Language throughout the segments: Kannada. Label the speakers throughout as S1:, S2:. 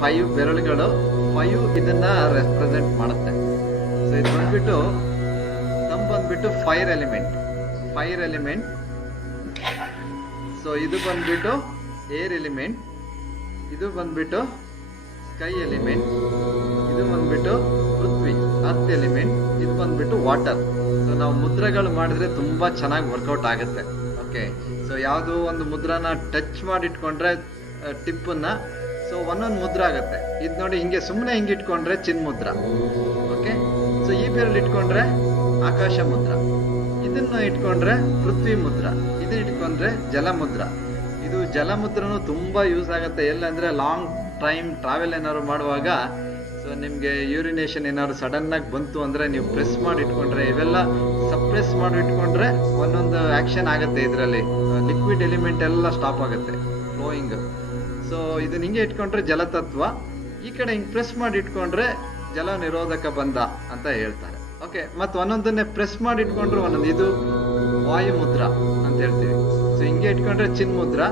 S1: ಫೈವ್ ಬೆರಳುಗಳು ಫೈವ್ ಇದನ್ನ ರೆಪ್ರೆಸೆಂಟ್ ಮಾಡುತ್ತೆ. ಸೊ ಇದು ಬಂದ್ಬಿಟ್ಟು ನಮ್ ಬಂದ್ಬಿಟ್ಟು fire element fire element so ಇದು ಬಂದ್ಬಿಟ್ಟು ಏರ್ ಎಲಿಮೆಂಟ್ ಇದು ಬಂದ್ಬಿಟ್ಟು ಸ್ಕೈ ಎಲಿಮೆಂಟ್ ಇದು ಬಂದ್ಬಿಟ್ಟು ಪೃಥ್ವಿ ಅರ್ತ್ ಎಲಿಮೆಂಟ್ ಇದು ಬಂದ್ಬಿಟ್ಟು ವಾಟರ್ ಸೊ ನಾವು ಮುದ್ರೆಗಳು ಮಾಡಿದ್ರೆ ತುಂಬಾ ಚೆನ್ನಾಗಿ ವರ್ಕೌಟ್ ಆಗುತ್ತೆ. ಓಕೆ ಸೊ ಯಾವುದೋ ಒಂದು ಮುದ್ರನ ಟಚ್ ಮಾಡಿ ಇಟ್ಕೊಂಡ್ರೆ ಟಿಪ್ಪನ್ನ ಸೊ ಒಂದೊಂದು ಮುದ್ರ ಆಗುತ್ತೆ ಇದು ನೋಡಿ ಹಿಂಗೆ ಸುಮ್ಮನೆ ಹಿಂಗೆ ಇಟ್ಕೊಂಡ್ರೆ ಚಿನ್ ಮುದ್ರ ಓಕೆ ಸೊ ಈ ಬೆರಳು ಇಟ್ಕೊಂಡ್ರೆ ಆಕಾಶ ಮುದ್ರ ಇದನ್ನ ಇಟ್ಕೊಂಡ್ರೆ ಪೃಥ್ವಿ ಮುದ್ರ ಇದನ್ನ ಇಟ್ಕೊಂಡ್ರೆ ಜಲ ಮುದ್ರ ಇದು ಜಲ ಮುದ್ರನು ತುಂಬಾ ಯೂಸ್ ಆಗುತ್ತೆ ಎಲ್ಲಂದ್ರೆ ಲಾಂಗ್ ಟೈಮ್ ಟ್ರಾವೆಲ್ ಏನಾದ್ರು ಮಾಡುವಾಗ ಸೊ ನಿಮ್ಗೆ ಯೂರಿನೇಷನ್ ಏನಾದ್ರು ಸಡನ್ ಆಗಿ ಬಂತು ಅಂದ್ರೆ ನೀವು ಪ್ರೆಸ್ ಮಾಡಿ ಇಟ್ಕೊಂಡ್ರೆ ಇವೆಲ್ಲ ಸಪ್ರೆಸ್ ಮಾಡಿ ಇಟ್ಕೊಂಡ್ರೆ ಒಂದೊಂದು ಆಕ್ಷನ್ ಆಗುತ್ತೆ ಇದರಲ್ಲಿ ಲಿಕ್ವಿಡ್ ಎಲಿಮೆಂಟ್ ಎಲ್ಲ ಸ್ಟಾಪ್ ಆಗುತ್ತೆ ಫ್ಲೋಯಿಂಗ್ ಸೊ ಇದನ್ನ ಹಿಂಗೆ ಇಟ್ಕೊಂಡ್ರೆ ಜಲತತ್ವ, ಈ ಕಡೆ ಹಿಂಗೆ ಪ್ರೆಸ್ ಮಾಡಿ ಇಟ್ಕೊಂಡ್ರೆ ಜಲ ನಿರೋಧಕ ಬಂಧ ಅಂತ ಹೇಳ್ತಾರೆ. ಓಕೆ ಮತ್ತೆ ಒಂದೊಂದನ್ನೇ ಪ್ರೆಸ್ ಮಾಡಿ ಇಟ್ಕೊಂಡ್ರೆ ಒಂದೊಂದು ಇದು ವಾಯುಮುದ್ರ ಅಂತ ಹೇಳ್ತೀವಿ. ಸೊ ಹಿಂಗೆ ಇಟ್ಕೊಂಡ್ರೆ ಚಿನ್ ಮುದ್ರ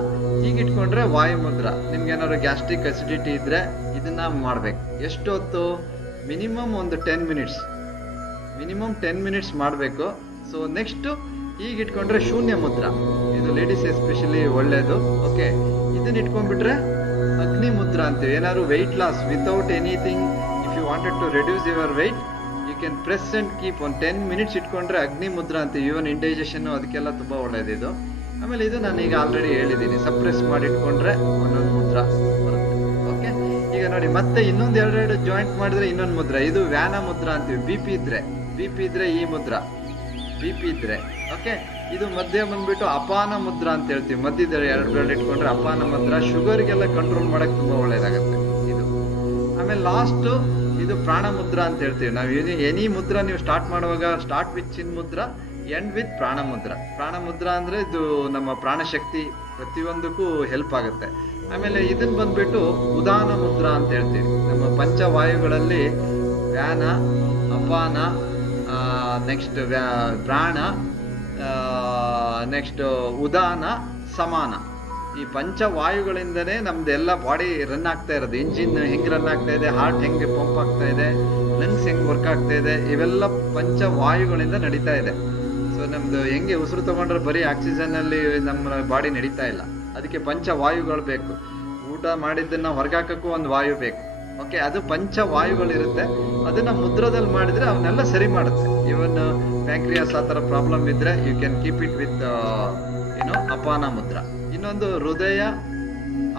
S1: ಹೀಗೆ ಇಟ್ಕೊಂಡ್ರೆ ವಾಯು ಮುದ್ರ ನಿಮ್ಗೆ ಏನಾದ್ರು ಗ್ಯಾಸ್ಟ್ರಿಕ್ ಅಸಿಡಿಟಿ ಇದ್ರೆ ಇದನ್ನ ಮಾಡ್ಬೇಕು. ಎಷ್ಟೊತ್ತು? ಮಿನಿಮಮ್ ಒಂದು ten minutes minimum ten minutes ಮಾಡಬೇಕು. ಸೊ ನೆಕ್ಸ್ಟ್ ಈಗ ಇಟ್ಕೊಂಡ್ರೆ ಶೂನ್ಯ ಮುದ್ರ ಇದು ಲೇಡೀಸ್ ಎಸ್ಪೆಷಲಿ ಒಳ್ಳೆಯದು ಓಕೆ ಇದನ್ನ ಇಟ್ಕೊಂಡ್ಬಿಟ್ರೆ ಅಗ್ನಿ ಮುದ್ರ ಅಂತೀವಿ. ಏನಾದ್ರು weight loss without anything if you wanted to reduce your weight you can press and keep ಒಂದು ಟೆನ್ ಮಿನಿಟ್ಸ್ ಇಟ್ಕೊಂಡ್ರೆ ಅಗ್ನಿ ಮುದ್ರ ಅಂತೀವಿ. ಇವನ್ ಇಂಡೈಜೆಷನ್ ಅದಕ್ಕೆಲ್ಲ ತುಂಬಾ ಒಳ್ಳೇದಿದು ಆಮೇಲೆ ಇದು ನಾನು ಈಗ ಆಲ್ರೆಡಿ ಹೇಳಿದ್ದೀನಿ. ಸಪ್ರೆಸ್ ಮಾಡಿ ಇಟ್ಕೊಂಡ್ರೆ ಒಂದೊಂದು ಮುದ್ರ ಬರುತ್ತೆ. ಓಕೆ ಈಗ ನೋಡಿ, ಮತ್ತೆ ಇನ್ನೊಂದು ಎರಡೆರಡು ಜಾಯಿಂಟ್ ಮಾಡಿದ್ರೆ ಇನ್ನೊಂದು ಮುದ್ರ. ಇದು ವ್ಯಾನ ಮುದ್ರ ಅಂತೀವಿ. ಬಿ ಪಿ ಇದ್ರೆ ಬಿ ಪಿ ಇದ್ರೆ ಈ ಮುದ್ರ. ಬಿ ಪಿ ಇದ್ರೆ. ಓಕೆ ಇದು ಮಧ್ಯ ಬಂದ್ಬಿಟ್ಟು ಅಪಾನ ಮುದ್ರ ಅಂತ ಹೇಳ್ತೀವಿ. ಮಧ್ಯದಲ್ಲಿ ಎರಡು ಬೆರಳು ಇಟ್ಕೊಂಡ್ರೆ ಅಪಾನ ಮುದ್ರ. ಶುಗರ್ಗೆಲ್ಲ ಕಂಟ್ರೋಲ್ ಮಾಡಕ್ಕೆ ತುಂಬಾ ಒಳ್ಳೇದಾಗತ್ತೆ. ಇದು. ಆಮೇಲೆ ಲಾಸ್ಟ್ ಇದು ಪ್ರಾಣ ಮುದ್ರ ಅಂತ ಹೇಳ್ತೀವಿ. ನಾವು ಎನಿ ಮುದ್ರ ನೀವು ಸ್ಟಾರ್ಟ್ ಮಾಡುವಾಗ start with chin mudra end with prana mudra. ಪ್ರಾಣ ಮುದ್ರ ಅಂದ್ರೆ ಇದು ನಮ್ಮ ಪ್ರಾಣಶಕ್ತಿ ಪ್ರತಿಯೊಂದಕ್ಕೂ ಹೆಲ್ಪ್ ಆಗುತ್ತೆ. ಆಮೇಲೆ ಇದನ್ನ ಬಂದ್ಬಿಟ್ಟು ಉದಾನ ಮುದ್ರ ಅಂತ ಹೇಳ್ತೀವಿ. ನಮ್ಮ ಪಂಚವಾಯುಗಳಲ್ಲಿ ವ್ಯಾನ, ಅಪಾನ ನೆಕ್ಸ್ಟ್ ಪ್ರಾಣ ನೆಕ್ಸ್ಟ್ ಉದಾನ ಸಮಾನ ಈ ಪಂಚವಾಯುಗಳಿಂದನೇ ನಮ್ದೆಲ್ಲ ಬಾಡಿ ರನ್ ಆಗ್ತಾ ಇರೋದು. ಇಂಜಿನ್ ಹೆಂಗೆ ರನ್ ಆಗ್ತಾ ಇದೆ ಹಾರ್ಟ್ ಹೆಂಗೆ ಪಂಪ್ ಆಗ್ತಾ ಇದೆ ಲಂಗ್ಸ್ ಹೆಂಗ್ ವರ್ಕ್ ಆಗ್ತಾ ಇದೆ, ಇವೆಲ್ಲ ಪಂಚವಾಯುಗಳಿಂದ ನಡೀತಾ ಇದೆ. ಸೊ ನಮ್ದು ಹೆಂಗೆ ಉಸಿರು ತಗೊಂಡ್ರೆ ಬರೀ ಆಕ್ಸಿಜನ್ ಅಲ್ಲಿ ನಮ್ಮ ಬಾಡಿ ನಡೀತಾ ಇಲ್ಲ. ಅದಕ್ಕೆ ಪಂಚವಾಯುಗಳು ಬೇಕು. ಊಟ ಮಾಡಿದ್ದನ್ನು ಹೊರಗಾಕಕ್ಕೂ ಒಂದು ವಾಯು ಬೇಕು. ಓಕೆ ಅದು ಪಂಚ ವಾಯುಗಳಿರುತ್ತೆ ಅದನ್ನ ಮುದ್ರದಲ್ಲಿ ಮಾಡಿದ್ರೆ ಅವನ್ನೆಲ್ಲ ಸರಿ ಮಾಡುತ್ತೆ. ಇವನ್ ಪ್ಯಾಂಕ್ರಿಯಾಸ್ ಆ ಥರ ಪ್ರಾಬ್ಲಮ್ ಇದ್ರೆ you can keep it with ಏನು ಅಪಾನ ಮುದ್ರ. ಇನ್ನೊಂದು ಹೃದಯ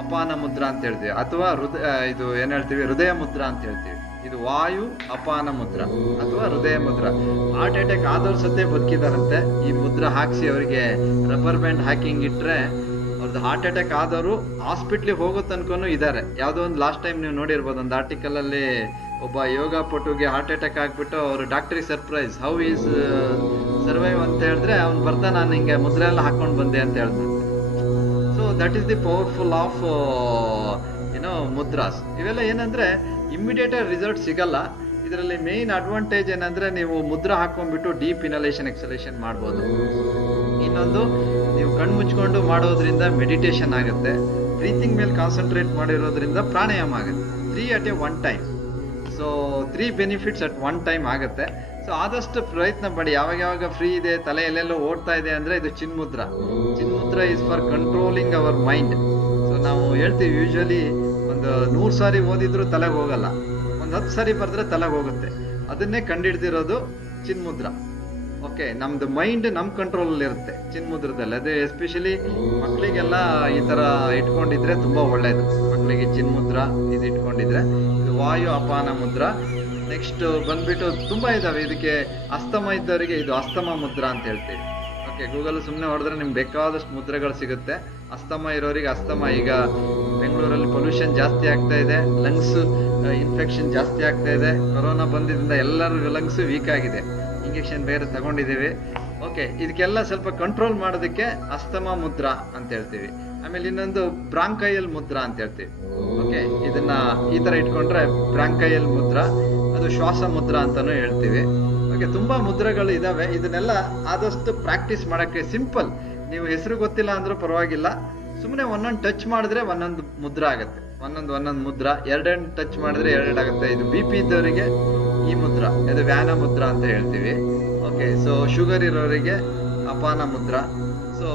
S1: ಅಪಾನ ಮುದ್ರ ಅಂತ ಹೇಳ್ತೀವಿ. ಅಥವಾ ಹೃದಯ ಇದು ಏನ್ ಹೇಳ್ತೀವಿ? ಹೃದಯ ಮುದ್ರ ಅಂತ ಹೇಳ್ತೀವಿ. ಇದು ವಾಯು ಅಪಾನ ಮುದ್ರ ಅಥವಾ ಹೃದಯ ಮುದ್ರ. ಹಾರ್ಟ್ ಅಟ್ಯಾಕ್ ಆದವ್ರ ಸತ್ತೇ ಬದುಕಿದಾರಂತೆ. ಈ ಮುದ್ರ ಹಾಕ್ಸಿ ಅವರಿಗೆ ರಬ್ಬರ್ ಬ್ಯಾಂಡ್ ಹಾಕಿಂಗ್ ಇಟ್ರೆ ಅವ್ರದ್ದು ಹಾರ್ಟ್ ಅಟ್ಯಾಕ್ ಆದವರು ಹಾಸ್ಪಿಟ್ಲಿಗೆ ಹೋಗೋ ತನಕನೂ ಇದ್ದಾರೆ. ಯಾವುದೋ ಒಂದು ಲಾಸ್ಟ್ ಟೈಮ್ ನೀವು ನೋಡಿರ್ಬೋದು, ಒಂದು ಆರ್ಟಿಕಲ್ ಅಲ್ಲಿ ಒಬ್ಬ ಯೋಗ ಪಟುಗೆ ಹಾರ್ಟ್ ಅಟ್ಯಾಕ್ ಆಗ್ಬಿಟ್ಟು ಅವರು ಡಾಕ್ಟ್ರಿಗೆ ಸರ್ಪ್ರೈಸ್ ಹೌ ಈಸ್ ಸರ್ವೈವ್ ಅಂತ ಹೇಳಿದ್ರೆ ಅವ್ನು ಬರ್ತಾ, ನಾನು ಹಿಂಗೆ ಮುದ್ರೆ ಎಲ್ಲ ಹಾಕೊಂಡು ಬಂದೆ ಅಂತ ಹೇಳ್ತಾನೆ so that is the powerful of ಏನೋ ಮುದ್ರಾಸ್ ಇವೆಲ್ಲ ಏನಂದ್ರೆ ಇಮಿಡಿಯೇಟ್ ರಿಸಲ್ಟ್ ಸಿಗಲ್ಲ. ಇದರಲ್ಲಿ ಮೇನ್ ಅಡ್ವಾಂಟೇಜ್ ಏನಂದ್ರೆ ನೀವು ಮುದ್ರ ಹಾಕೊಂಡ್ಬಿಟ್ಟು ಡೀಪ್ ಇನಲೇಷನ್ ಎಕ್ಸಲೇಷನ್ ಮಾಡ್ಬೋದು. ಇನ್ನೊಂದು ಕಣ್ಣು ಮುಚ್ಕೊಂಡು ಮಾಡೋದ್ರಿಂದ ಮೆಡಿಟೇಷನ್ ಆಗುತ್ತೆ. ಬ್ರೀತಿಂಗ್ ಮೇಲೆ ಕಾನ್ಸಂಟ್ರೇಟ್ ಮಾಡಿರೋದ್ರಿಂದ ಪ್ರಾಣಾಯಾಮ ಆಗುತ್ತೆ. Three at a one time so three benefits at one time ಆಗುತ್ತೆ. ಸೊ ಆದಷ್ಟು ಪ್ರಯತ್ನ ಮಾಡಿ. ಯಾವಾಗ ಯಾವಾಗ ಫ್ರೀ ಇದೆ, ತಲೆ ಎಲ್ಲೆಲ್ಲೋ ಓಡ್ತಾ ಇದೆ ಅಂದ್ರೆ ಇದು ಚಿನ್ಮುದ್ರ. Chin mudra is for controlling our mind so ನಾವು ಹೇಳ್ತೀವಿ ಯೂಶ್ವಲಿ ಒಂದು ನೂರು ಸಾರಿ ಓದಿದ್ರು ತಲೆಗೆ ಹೋಗಲ್ಲ. ಒಂದು ಹತ್ತು ಸಾರಿ ಬರೆದ್ರೆ ತಲೆಗೆ ಹೋಗುತ್ತೆ. ಅದನ್ನೇ ಕಂಡಿಡ್ದಿರೋದು ಚಿನ್ಮುದ್ರ. ಓಕೆ ನಮ್ದು ಮೈಂಡ್ ನಮ್ ಕಂಟ್ರೋಲ್ ಅಲ್ಲಿ ಇರುತ್ತೆ. ಚಿನ್ಮುದ್ರದಲ್ಲಿ. ಅದೇ ಎಸ್ಪೆಷಲಿ ಮಕ್ಕಳಿಗೆಲ್ಲ ಈ ತರ ಇಟ್ಕೊಂಡಿದ್ರೆ ತುಂಬಾ ಒಳ್ಳೇದು. ಮಕ್ಕಳಿಗೆ ಚಿನ್ಮುದ್ರ, ಇದು ಇಟ್ಕೊಂಡಿದ್ರೆ, ಇದು ವಾಯು ಅಪಾನ ಮುದ್ರ. ನೆಕ್ಸ್ಟ್ ಬಂದ್ಬಿಟ್ಟು ತುಂಬಾ ಇದಾವೆ. ಇದಕ್ಕೆ ಅಸ್ತಮ ಇದ್ದವರಿಗೆ ಇದು ಅಸ್ತಮ ಮುದ್ರ ಅಂತ ಹೇಳ್ತೀವಿ. ಓಕೆ ಗೂಗಲ್ ಸುಮ್ಮನೆ ಹೊಡೆದ್ರೆ ನಿಮ್ಗೆ ಬೇಕಾದಷ್ಟು ಮುದ್ರೆಗಳು ಸಿಗುತ್ತೆ. ಅಸ್ತಮ ಇರೋರಿಗೆ ಅಸ್ತಮ. ಈಗ ಬೆಂಗಳೂರಲ್ಲಿ ಪೊಲ್ಯೂಷನ್ ಜಾಸ್ತಿ ಆಗ್ತಾ ಇದೆ. ಲಂಗ್ಸ್ ಇನ್ಫೆಕ್ಷನ್ ಜಾಸ್ತಿ ಆಗ್ತಾ ಇದೆ. ಕೊರೋನಾ ಬಂದಿದ್ದರಿಂದ ಎಲ್ಲರ ಲಂಗ್ಸ್ ವೀಕ್ ಆಗಿದೆ. ಇಂಜೆಕ್ಷನ್ ಬೇರೆ ತಗೊಂಡಿದ್ದೀವಿ. ಓಕೆ, ಇದಕ್ಕೆಲ್ಲ ಸ್ವಲ್ಪ ಕಂಟ್ರೋಲ್ ಮಾಡೋದಕ್ಕೆ ಅಸ್ತಮ ಮುದ್ರಾ ಅಂತ ಹೇಳ್ತೀವಿ. ಆಮೇಲೆ ಇನ್ನೊಂದು ಬ್ರಾಂಕೈಯಲ್ ಮುದ್ರಾ ಅಂತ ಹೇಳ್ತೀವಿ. ಓಕೆ, ಇದನ್ನ ಈ ತರ ಇಟ್ಕೊಂಡ್ರೆ ಬ್ರಾಂಕೈಯಲ್ ಮುದ್ರ, ಅದು ಶ್ವಾಸ ಮುದ್ರ ಅಂತಾನು ಹೇಳ್ತೀವಿ. ಓಕೆ, ತುಂಬಾ ಮುದ್ರೆಗಳು ಇದಾವೆ. ಇದನ್ನೆಲ್ಲ ಆದಷ್ಟು ಪ್ರಾಕ್ಟೀಸ್ ಮಾಡಕ್ಕೆ ಸಿಂಪಲ್ ನೀವು ಹೆಸರು ಗೊತ್ತಿಲ್ಲ ಅಂದ್ರೂ ಪರವಾಗಿಲ್ಲ. ಸುಮ್ಮನೆ ಒಂದೊಂದು ಟಚ್ ಮಾಡಿದ್ರೆ ಒಂದೊಂದು ಮುದ್ರ ಆಗುತ್ತೆ. ಒಂದೊಂದು ಒಂದೊಂದು ಮುದ್ರ, ಎರಡೆರಡು ಟಚ್ ಮಾಡಿದ್ರೆ ಎರಡೆರಡು ಆಗುತ್ತೆ. ಇದು ಬಿ ಪಿ ಇದ್ದವರಿಗೆ ಈ ಮುದ್ರ, ಇದು ವ್ಯಾನ ಮುದ್ರ ಅಂತ ಹೇಳ್ತೀವಿ. ಓಕೆ ಸೊ ಶುಗರ್ ಇರೋರಿಗೆ ಅಪಾನ ಮುದ್ರ. ಸೊ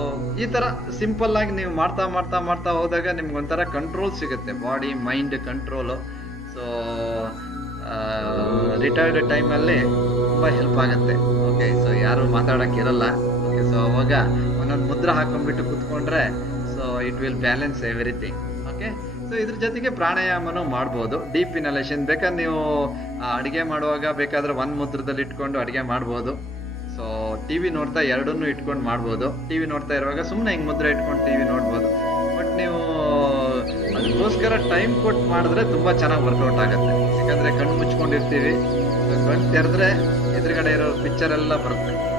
S1: ಈ ತರ ಸಿಂಪಲ್ ಆಗಿ ನೀವು ಮಾಡ್ತಾ ಮಾಡ್ತಾ ಮಾಡ್ತಾ ಹೋದಾಗ ನಿಮ್ಗೆ ಒಂಥರ ಕಂಟ್ರೋಲ್ ಸಿಗುತ್ತೆ body mind control so retired ಟೈಮಲ್ಲಿ ತುಂಬ ಹೆಲ್ಪ್ ಆಗುತ್ತೆ. ಓಕೆ ಸೊ ಯಾರು ಮಾತಾಡೋಕ್ಕಿರಲ್ಲ ಓಕೆ ಸೊ ಅವಾಗ ಒಂದೊಂದು ಮುದ್ರ ಹಾಕೊಂಡ್ಬಿಟ್ಟು ಕೂತ್ಕೊಂಡ್ರೆ so it will balance everything okay so ಇದ್ರ ಜೊತೆಗೆ ಪ್ರಾಣಾಯಾಮನೂ ಮಾಡ್ಬೋದು. ಡೀಪ್ ಇನಲೇಷನ್ ಬೇಕಾದ್ರೆ ನೀವು ಅಡುಗೆ ಮಾಡುವಾಗ ಬೇಕಾದ್ರೆ ಒಂದು ಮುದ್ರದಲ್ಲಿ ಇಟ್ಕೊಂಡು ಅಡುಗೆ ಮಾಡ್ಬೋದು. ಸೊ ಟಿ ವಿ ನೋಡ್ತಾ ಎರಡನ್ನೂ ಇಟ್ಕೊಂಡು ಮಾಡ್ಬೋದು. ಟಿ ವಿ ನೋಡ್ತಾ ಇರುವಾಗ ಸುಮ್ಮನೆ ಹಿಂಗೆ ಮುದ್ರೆ ಇಟ್ಕೊಂಡು ಟಿ ವಿ ನೋಡ್ಬೋದು. ಬಟ್ ನೀವು, ಅದಕ್ಕೋಸ್ಕರ ಟೈಮ್ ಕೊಟ್ಟು ಮಾಡಿದ್ರೆ ತುಂಬ ಚೆನ್ನಾಗಿ ವರ್ಕೌಟ್ ಆಗುತ್ತೆ. ಯಾಕಂದರೆ ಕಣ್ಣು ಮುಚ್ಕೊಂಡಿರ್ತೀವಿ. ಕಣ್ಣು ತೆರೆದ್ರೆ ಎದುರುಗಡೆ ಇರೋ ಪಿಕ್ಚರ್ ಎಲ್ಲ ಬರುತ್ತೆ.